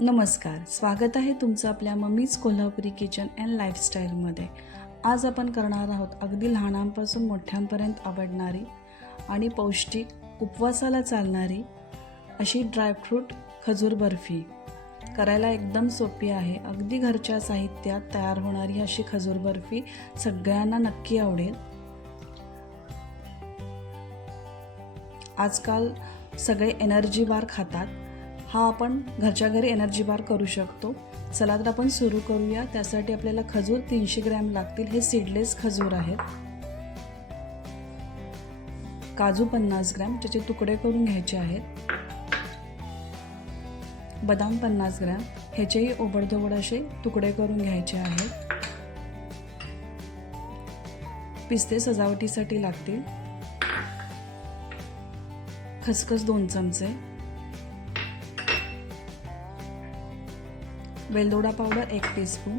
नमस्कार, स्वागत आहे तुमचं आपल्या मम्मीज कोल्हापुरी किचन अँड लाईफस्टाईलमध्ये। आज आपण करणार आहोत अगदी लहानांपासून मोठ्यांपर्यंत आवडणारी आणि पौष्टिक, उपवासाला चालणारी अशी ड्रायफ्रूट खजूर बर्फी। करायला एकदम सोपी आहे। अगदी घरच्या साहित्यात तयार होणारी अशी खजूर बर्फी सगळ्यांना नक्की आवडेल। आजकाल सगळे एनर्जी बार खातात, हा आपण घरच्या घरी एनर्जी बार करू शकतो। चला तर आपण सुरू करूया। त्यासाठी आपल्याला खजूर 300 ग्रॅम लागतील। हे सीडलेस खजूर आहेत। काजू 50 ग्रॅम, त्याचे तुकडे करून घ्यायचे आहेत। बदाम 50 ग्रॅम, ह्याचेही ओबडधोबड असे तुकडे करून घ्यायचे आहेत। पिस्ते सजावटीसाठी लागतील। खसखस 2 चमचे, वेलदोडा पावडर 1 टीस्पून,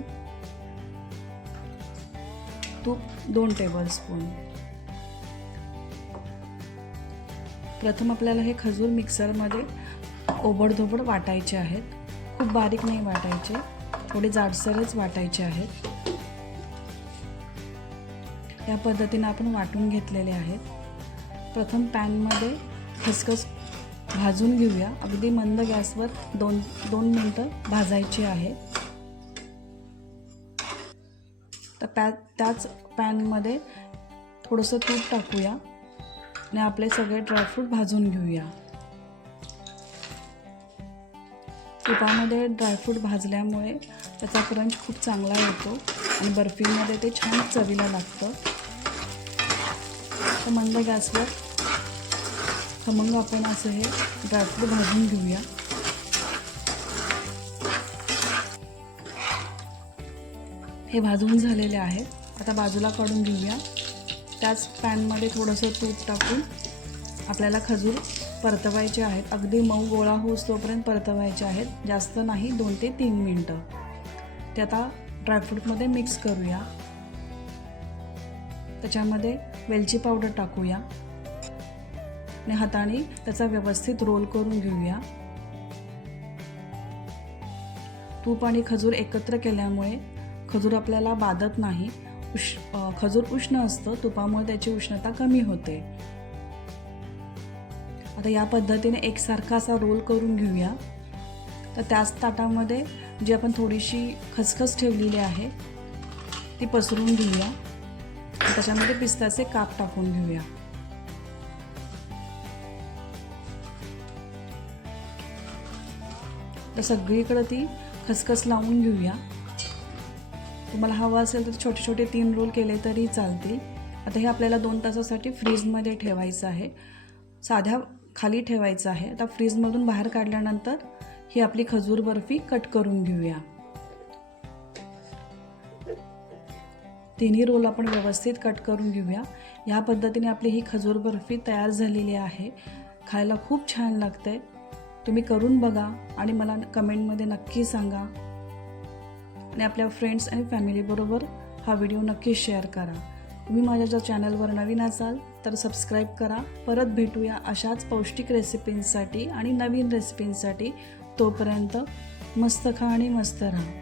तूप 2 टेबलस्पून। प्रथम आपल्याला हे खजूर मिक्सरमध्ये ओबडधोबड वाटायचे आहेत। खूप बारीक नाही वाटायचे, थोडे जाडसरच वाटायचे आहेत। या पद्धतीने आपण वाटून घेतलेले आहेत। प्रथम पॅनमध्ये खसखस भाजून घेऊया। अगदी मंद गॅसवर 2 मिनिटं भाजायची आहे। तर त्याच पॅनमध्ये थोडंसं तूप टाकूया आणि आपले सगळे ड्रायफ्रूट भाजून घेऊया। तुपामध्ये ड्रायफ्रूट भाजल्यामुळे त्याचा क्रंच खूप चांगला येतो आणि बर्फीमध्ये ते छान चवीला लागतं। तर मंद गॅसवर खमंग आपण असं हे ड्रायफ्रूट भाजून घेऊया। हे भाजून झालेले आहेत, आता बाजूला काढून घेऊया। त्याच पॅनमध्ये थोडंसं तूप टाकून आपल्याला खजूर परतवायचे आहेत। अगदी मऊ गोळा होस तोपर्यंत परतवायचे आहेत, जास्त नाही, 2 ते 3 मिनिटं। ते आता ड्रायफ्रूटमध्ये मिक्स करूया। त्याच्यामध्ये वेलची पावडर टाकूया आणि हाताने त्याचा व्यवस्थित रोल करून घेऊया। तूप आणि खजूर एकत्र केल्यामुळे खजूर आपल्याला बाधत नाही। खजूर उष्ण असतं, तुपामुळे त्याची उष्णता कमी होते। आता या पद्धतीने एकसारखा असा रोल करून घेऊया। तर त्याच ताटामध्ये जी आपण थोडीशी खसखस ठेवलेली आहे ती पसरून घेऊया। त्याच्यामध्ये पिस्त्याचे काप टाकून घेऊया। तर सगळीकडे ती खसखस लावून घेऊया। तुम्हाला हवं असेल तर छोटे छोटे 3 रोल केले तरी चालतील। आता हे आपल्याला 2 तासासाठी फ्रीजमध्ये ठेवायचं आहे, साध्या खाली ठेवायचं आहे। आता फ्रीजमधून बाहेर काढल्यानंतर ही आपली खजूर बर्फी कट करून घेऊया। तिन्ही रोल आपण व्यवस्थित कट करून घेऊया। या पद्धतीने आपली ही खजूर बर्फी तयार झालेली आहे। खायला खूप छान लागते। तुम्ही करून बघा आणि मला कमेंटमध्ये नक्की सांगा आणि आपल्या फ्रेंड्स आणि फॅमिलीबरोबर हा व्हिडिओ नक्की शेअर करा। तुम्ही माझ्या जर चॅनलवर नवीन असाल तर सबस्क्राईब करा। परत भेटूया अशाच पौष्टिक रेसिपींसाठी आणि नवीन रेसिपींसाठी। तोपर्यंत मस्त खा आणि मस्त राहा।